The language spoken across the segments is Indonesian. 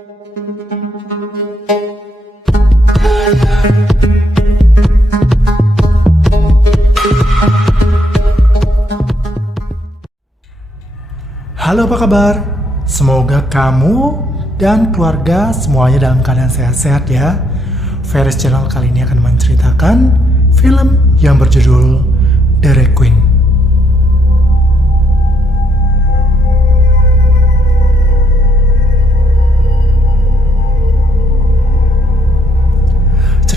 Halo, apa kabar? Semoga kamu dan keluarga semuanya dalam keadaan sehat-sehat ya. Ferris Channel kali ini akan menceritakan film yang berjudul The Requiem.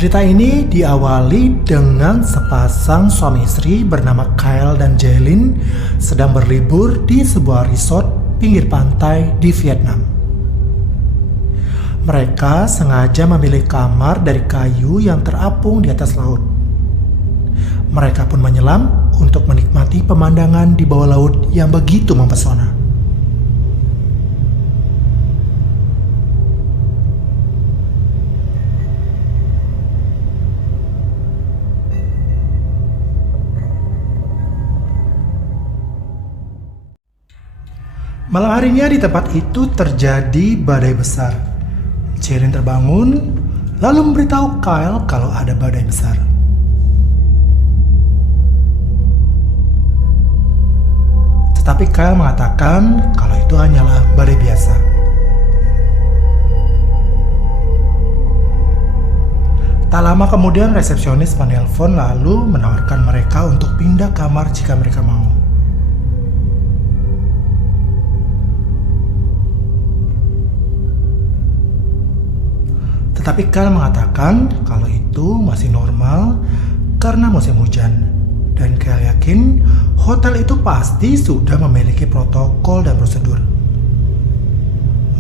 Cerita ini diawali dengan sepasang suami istri bernama Kyle dan Jaylin sedang berlibur di sebuah resort pinggir pantai di Vietnam. Mereka sengaja memilih kamar dari kayu yang terapung di atas laut. Mereka pun menyelam untuk menikmati pemandangan di bawah laut yang begitu mempesona. Malam harinya di tempat itu terjadi badai besar. Jaylin terbangun, lalu memberitahu Kyle kalau ada badai besar. Tetapi Kyle mengatakan kalau itu hanyalah badai biasa. Tak lama kemudian resepsionis menelpon lalu menawarkan mereka untuk pindah kamar jika mereka mau. Tetapi Kyle mengatakan kalau itu masih normal karena musim hujan. Dan Kyle yakin hotel itu pasti sudah memiliki protokol dan prosedur.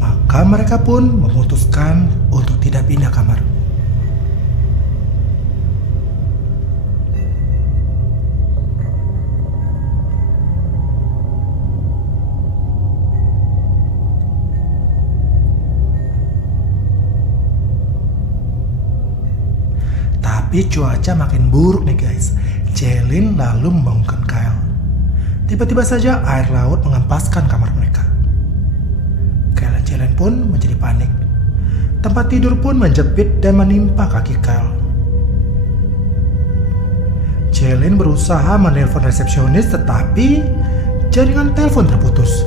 Maka mereka pun memutuskan untuk tidak pindah kamar. Tapi cuaca makin buruk nih guys. Jaylin lalu membangunkan Kyle. Tiba-tiba saja air laut menghempaskan kamar mereka. Kyle dan Jaylin pun menjadi panik. Tempat tidur pun menjepit dan menimpa kaki Kyle. Jaylin berusaha menelpon resepsionis tetapi jaringan telepon terputus.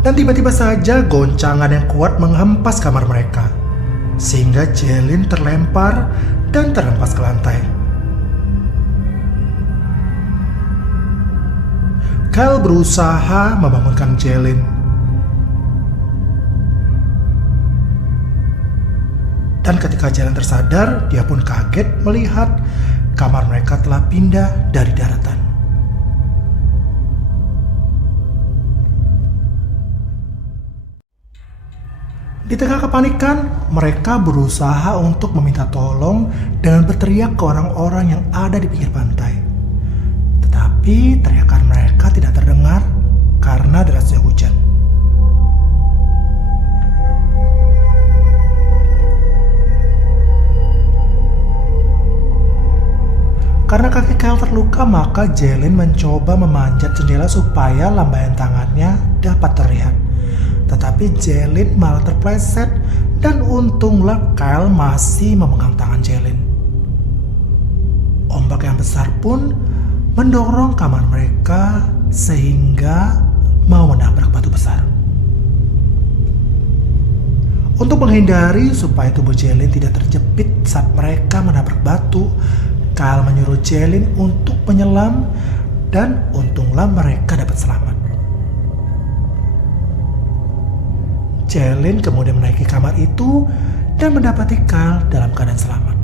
Dan tiba-tiba saja goncangan yang kuat menghempas kamar mereka, sehingga Jaylin terlempar dan terhempas ke lantai. Kyle berusaha membangunkan Jaylin. Dan ketika Jaylin tersadar, dia pun kaget melihat kamar mereka telah pindah dari daratan. Di tengah kepanikan, mereka berusaha untuk meminta tolong dengan berteriak ke orang-orang yang ada di pinggir pantai. Tetapi teriakan mereka tidak terdengar karena derasnya hujan. Karena kaki Kyle terluka, maka Jaylin mencoba memanjat jendela supaya lambaian tangannya dapat terlihat. Tetapi Jaylin malah terpleset dan untunglah Kyle masih memegang tangan Jaylin. Ombak yang besar pun mendorong kamar mereka sehingga mau menabrak batu besar. Untuk menghindari supaya tubuh Jaylin tidak terjepit saat mereka menabrak batu, Kyle menyuruh Jaylin untuk menyelam dan untunglah mereka dapat selamat. Jaylin kemudian menaiki kamar itu dan mendapati Kyle dalam keadaan selamat.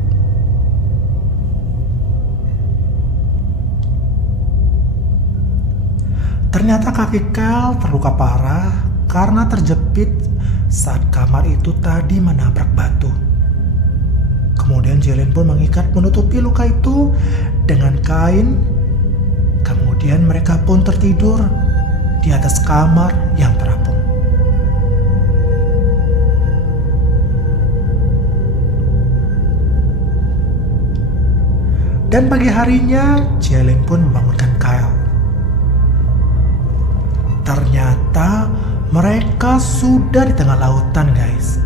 Ternyata kaki Kyle terluka parah karena terjepit saat kamar itu tadi menabrak batu. Kemudian Jaylin pun mengikat menutupi luka itu dengan kain. Kemudian mereka pun tertidur di atas kamar yang terapung. Dan pagi harinya, Jalen pun membangunkan Kyle. Ternyata mereka sudah di tengah lautan, guys.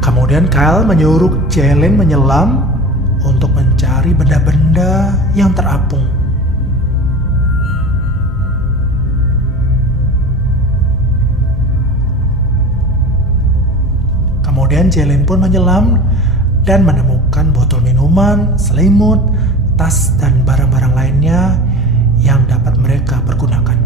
Kemudian Kyle menyuruh Jalen menyelam untuk mencari benda-benda yang terapung. Kemudian Jalen pun menyelam dan menemukan botol minuman, selimut, tas, dan barang-barang lainnya yang dapat mereka pergunakan.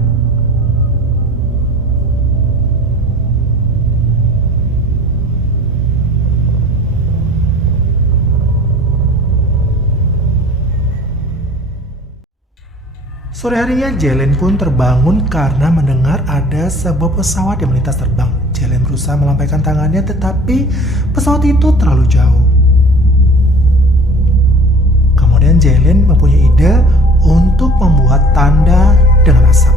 Sore harinya Jalen pun terbangun karena mendengar ada sebuah pesawat yang melintas terbang. Jalen berusaha melampaikan tangannya tetapi pesawat itu terlalu jauh. Kemudian Jalen mempunyai ide untuk membuat tanda dengan asap.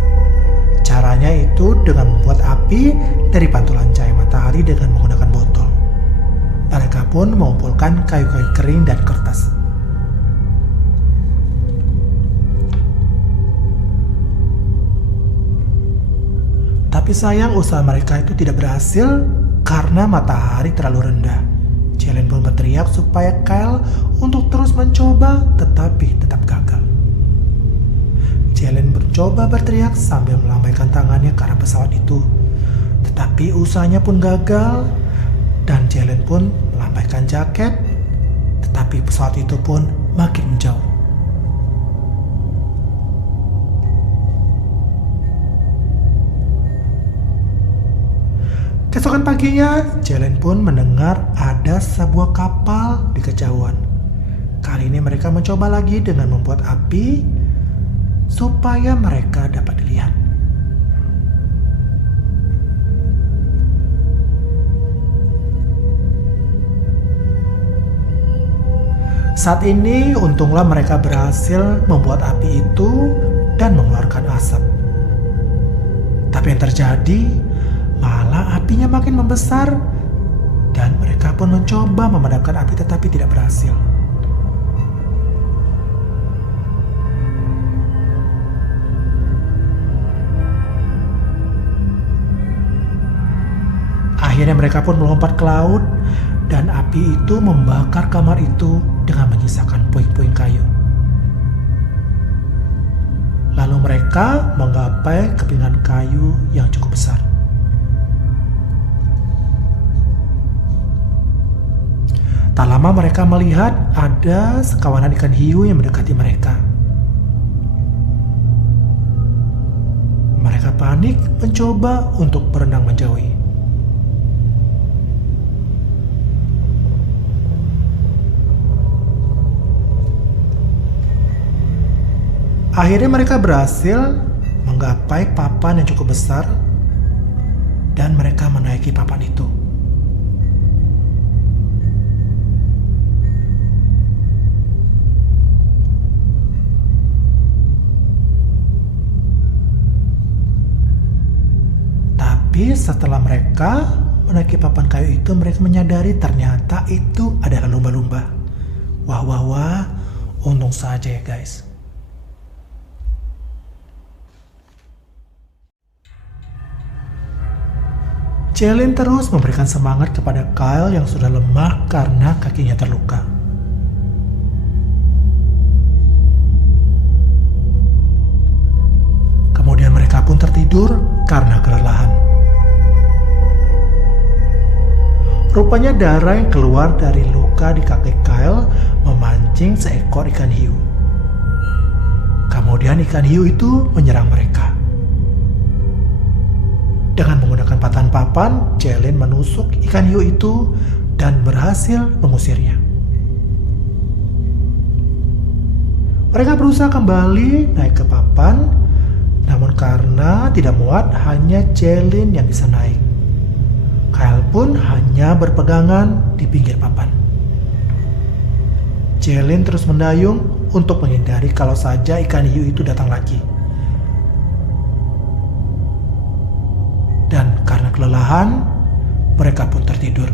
Caranya itu dengan membuat api dari pantulan cahaya matahari dengan menggunakan botol. Mereka pun mengumpulkan kayu-kayu kering dan kertas. Tapi sayang usaha mereka itu tidak berhasil karena matahari terlalu rendah. Jalen pun berteriak supaya Kyle untuk terus mencoba tetapi tetap gagal. Jalen mencoba berteriak sambil melambaikan tangannya ke arah pesawat itu. Tetapi usahanya pun gagal dan Jalen pun melambaikan jaket tetapi pesawat itu pun makin menjauh. Keesokan paginya, Jalen pun mendengar ada sebuah kapal di kejauhan. Kali ini mereka mencoba lagi dengan membuat api supaya mereka dapat dilihat. Saat ini untunglah mereka berhasil membuat api itu dan mengeluarkan asap. Tapi yang terjadi malah apinya makin membesar dan mereka pun mencoba memadamkan api tetapi tidak berhasil. Akhirnya mereka pun melompat ke laut dan api itu membakar kamar itu dengan menyisakan puing-puing kayu. Lalu mereka menggapai kepingan kayu yang cukup besar. Tak lama mereka melihat ada sekawanan ikan hiu yang mendekati mereka. Mereka panik mencoba untuk berenang menjauhi. Akhirnya mereka berhasil menggapai papan yang cukup besar dan mereka menaiki papan itu. Tapi setelah mereka menaiki papan kayu itu, mereka menyadari ternyata itu adalah lumba-lumba. Wah, wah, wah, untung saja ya guys. Jalen terus memberikan semangat kepada Kyle yang sudah lemah karena kakinya terluka. Kemudian mereka pun tertidur karena kelelahan. Rupanya darah yang keluar dari luka di kaki Kyle memancing seekor ikan hiu. Kemudian ikan hiu itu menyerang mereka. Dengan menggunakan patahan papan, Jalen menusuk ikan hiu itu dan berhasil mengusirnya. Mereka berusaha kembali naik ke papan, namun karena tidak muat, hanya Jalen yang bisa naik. Kyle pun hanya berpegangan di pinggir papan. Jalen terus mendayung untuk menghindari kalau saja ikan hiu itu datang lagi. Dan karena kelelahan, Mereka pun tertidur.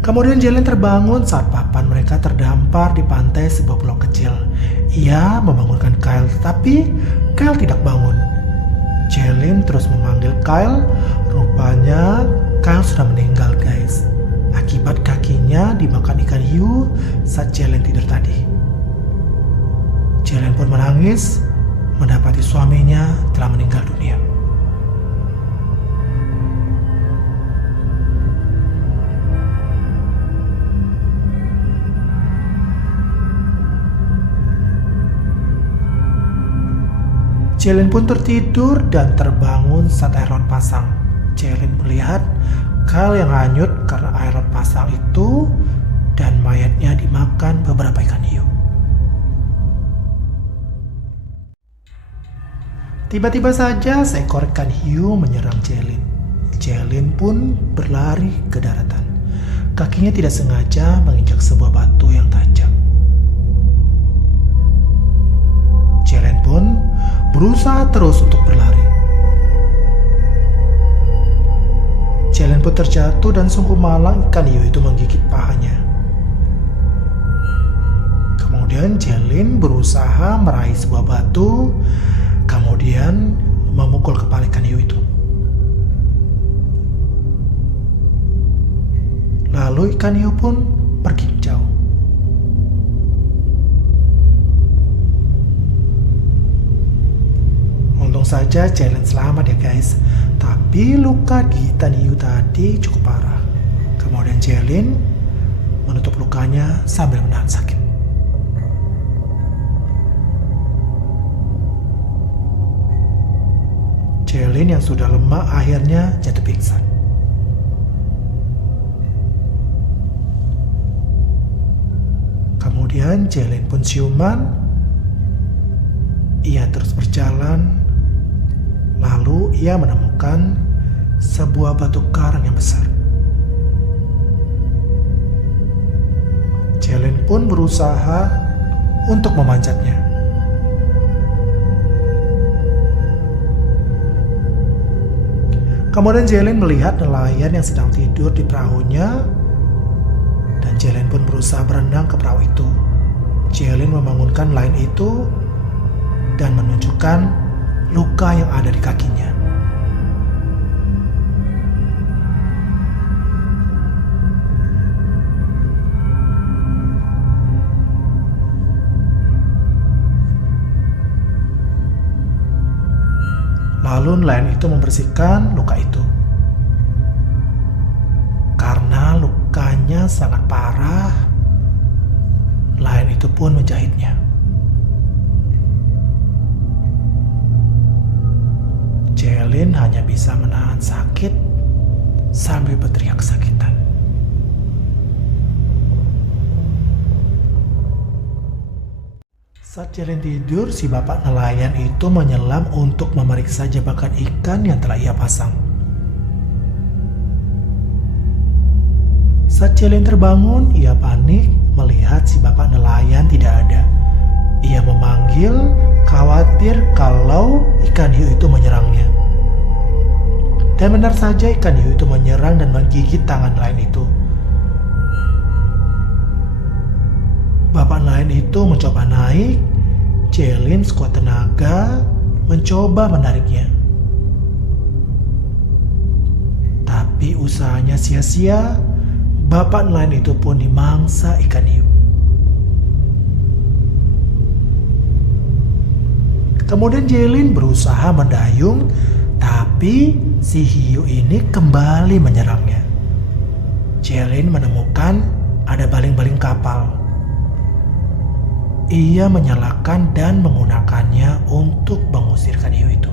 Kemudian Jalen terbangun saat papan mereka terdampar di pantai sebuah pulau kecil. Ia membangunkan Kyle, tetapi Kyle tidak bangun. Jalen terus memanggil Kyle. Rupanya Kyle sudah meninggal, guys, akibat kakinya dimakan ikan hiu saat Jalen tidur tadi. Jalen pun menangis mendapati suaminya telah meninggal dunia. Jalen pun tertidur dan terbangun saat air laut pasang. Jalen melihat Kyle yang hanyut karena air laut pasang itu dan mayatnya dimakan beberapa ikan hiu. Tiba-tiba saja seekor ikan hiu menyerang Jalen. Jalen pun berlari ke daratan. Kakinya tidak sengaja menginjak sebuah batu yang tajam. Jalen pun berusaha terus untuk berlari. Jalen pun terjatuh dan sungguh malang ikan hiu itu menggigit pahanya. Kemudian Jalen berusaha meraih sebuah batu, kemudian memukul kepala ikan hiu itu. Lalu ikan hiu pun pergi jauh. Untung saja Jalen selamat ya guys, tapi luka gigitan hiu tadi cukup parah. Kemudian Jalen menutup lukanya sambil menahan sakit. Jalen yang sudah lemah akhirnya jatuh pingsan. Kemudian Jalen pun siuman. Ia terus berjalan. Lalu ia menemukan sebuah batu karang yang besar. Jalen pun berusaha untuk memanjatnya. Kemudian Jalen melihat nelayan yang sedang tidur di perahunya dan Jalen pun berusaha berenang ke perahu itu. Jalen membangunkan nelayan itu dan menunjukkan luka yang ada di kakinya. Lalu nelayan itu membersihkan luka itu. Karena lukanya sangat parah, nelayan itu pun menjahitnya. Jalen hanya bisa menahan sakit sambil berteriak kesakitan. Saat Jalen tidur, si bapak nelayan itu menyelam untuk memeriksa jebakan ikan yang telah ia pasang. Saat Jalen terbangun, ia panik melihat si bapak nelayan tidak ada. Ia memanggil, khawatir kalau ikan hiu itu menyerangnya. Dan benar saja ikan hiu itu menyerang dan menggigit tangan nelayan itu. Bapak nelayan itu mencoba naik. Jalen sekuat tenaga mencoba menariknya. Tapi usahanya sia-sia. Bapak nelayan itu pun dimangsa ikan hiu. Kemudian Jalen berusaha mendayung, tapi si hiu ini kembali menyerangnya. Jalen menemukan ada baling-baling kapal. Ia menyalakan dan menggunakannya untuk mengusirkan hiu itu.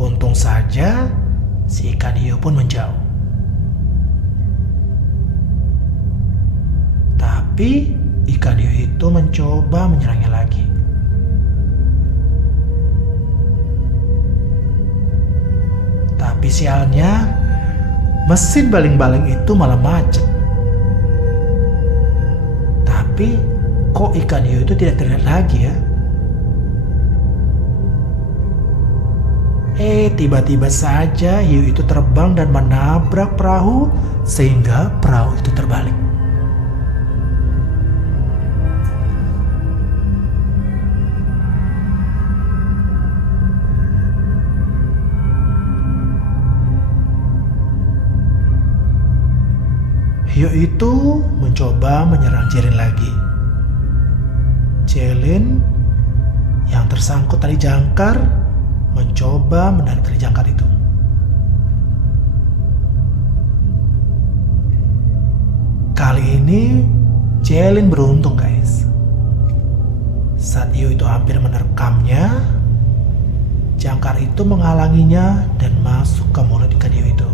Untung saja si ikan hiu pun menjauh. Tapi ikan hiu itu mencoba menyerangnya lagi. Tapi sialnya, mesin baling-baling itu malah macet. Tapi kok ikan hiu itu tidak terlihat lagi ya? Tiba-tiba saja hiu itu terbang dan menabrak perahu sehingga perahu itu terbalik. Hiu itu mencoba menyerang Jelin lagi. Jelin yang tersangkut tali jangkar mencoba menarik tali jangkar itu. Kali ini Jelin beruntung guys. Saat hiu itu hampir menerkamnya, jangkar itu menghalanginya dan masuk ke mulut ikan hiu itu.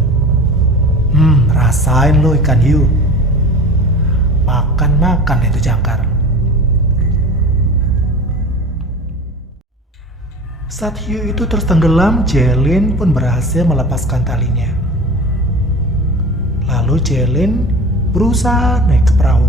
Rasain lo ikan hiu. Makan itu jangkar. Saat hiu itu terus tenggelam, Jelin pun berhasil melepaskan talinya. Lalu Jelin berusaha naik ke perahu.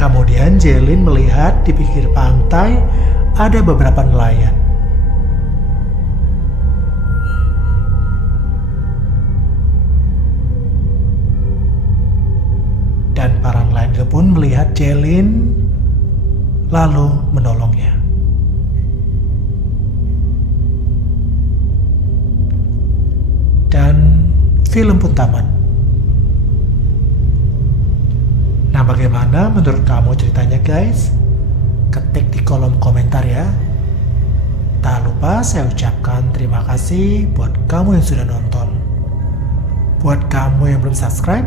Kemudian Jelin melihat di pinggir pantai ada beberapa nelayan. Dan para nelayan itu pun melihat Jelin lalu menolongnya. Dan film pun tamat. Nah, bagaimana menurut kamu ceritanya guys? Ketik di kolom komentar ya. Tak lupa saya ucapkan terima kasih buat kamu yang sudah nonton. Buat kamu yang belum subscribe,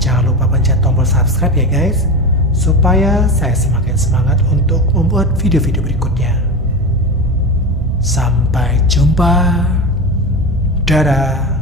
jangan lupa pencet tombol subscribe ya guys, supaya saya semakin semangat untuk membuat video-video berikutnya. Sampai jumpa. Dadah.